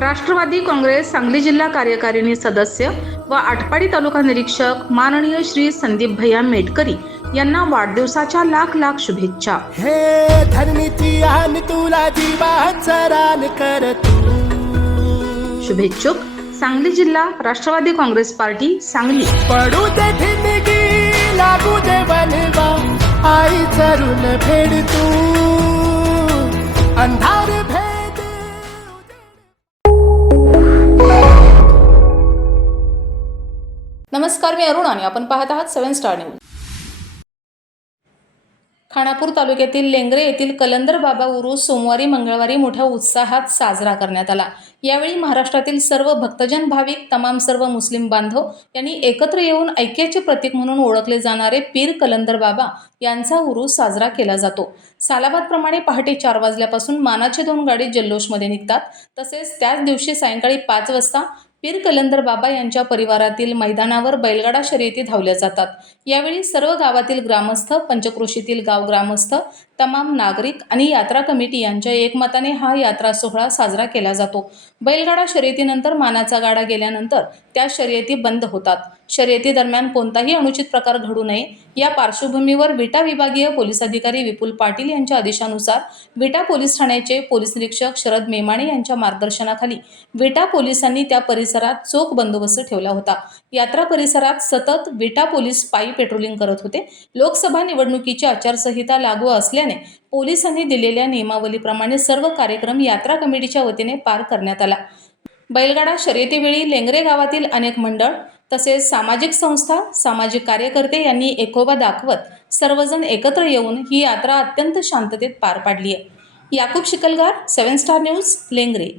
राष्ट्रवादी काँग्रेस सांगली जिल्हा कार्यकारिणी सदस्य व आटपाडी तालुका निरीक्षक माननीय श्री संदीप भैया मेटकरी यांना वाढदिवसाच्या लाख लाख शुभेच्छा. हे धरणीची आन तुला जीवाचं रान कर तू शुभेच्छुक सांगली जिल्हा राष्ट्रवादी काँग्रेस पार्टी सांगली. पडू दे ठिणगी लागू दे बनवा आई चरून फेड तू अंधार नमस्कार मी अरुण आणि आपण पाहत आहात सेवन स्टार न्यूज. खानापूर तालुक्यातील लेंगरे येथील कलंदर बाबा उरूस सोमवारी मंगळवारी मोठ्या उत्साहात साजरा करण्यात आला. यावेळी महाराष्ट्रातील सर्व भक्तजन भाविक तमाम सर्व मुस्लिम बांधव यांनी एकत्र येऊन ऐक्याचे प्रतीक म्हणून ओळखले जाणारे पीर कलंदर बाबा यांचा उरूस साजरा केला जातो. सालाबादप्रमाणे पहाटे चार वाजल्यापासून मानाचे दोन गाडी जल्लोषमध्ये निघतात. तसेच त्याच दिवशी सायंकाळी पाच वाजता पीर कलंदर बाबा यांच्या परिवारातील मैदानावर बैलगाडा शर्यती धावल्या जातात. यावेळी सर्व गावातील ग्रामस्थ पंचक्रोशीतील गाव ग्रामस्थ तमाम नागरिक आणि यात्रा कमिटी यांच्या एकमताने हा यात्रा सोहळा साजरा केला जातो. बैलगाडा शर्यतीनंतर मानाचा गाडा गेल्यानंतर त्या शर्यती बंद होतात. शर्यतीदरम्यान कोणताही अनुचित प्रकार घडू नये. या पार्श्वभूमीवर विटा विभागीय पोलीस अधिकारी विपुल पाटील यांच्या आदेशानुसार विटा पोलीस ठाण्याचे पोलीस निरीक्षक शरद मेमाणे यांच्या मार्गदर्शनाखाली विटा पोलिसांनी त्या परिसरात चोख बंदोबस्त ठेवला होता. यात्रा परिसरात सतत विटा पोलीस पायी पेट्रोलिंग करत होते. लोकसभा निवडणुकीची आचारसंहिता लागू असल्याने असल्याने पोलिसांनी दिलेल्या नियमावलीप्रमाणे सर्व कार्यक्रम यात्रा कमिटीच्या वतीने पार करण्यात आला. बैलगाडा शर्यतीवेळी लेंगरे गावातील अनेक मंडळ तसेच सामाजिक संस्था सामाजिक कार्यकर्ते यांनी एकोबा दाखवत सर्वजण एकत्र येऊन ही यात्रा अत्यंत शांततेत पार पाडली आहे Yakub Shikalgar seven star news Lengare.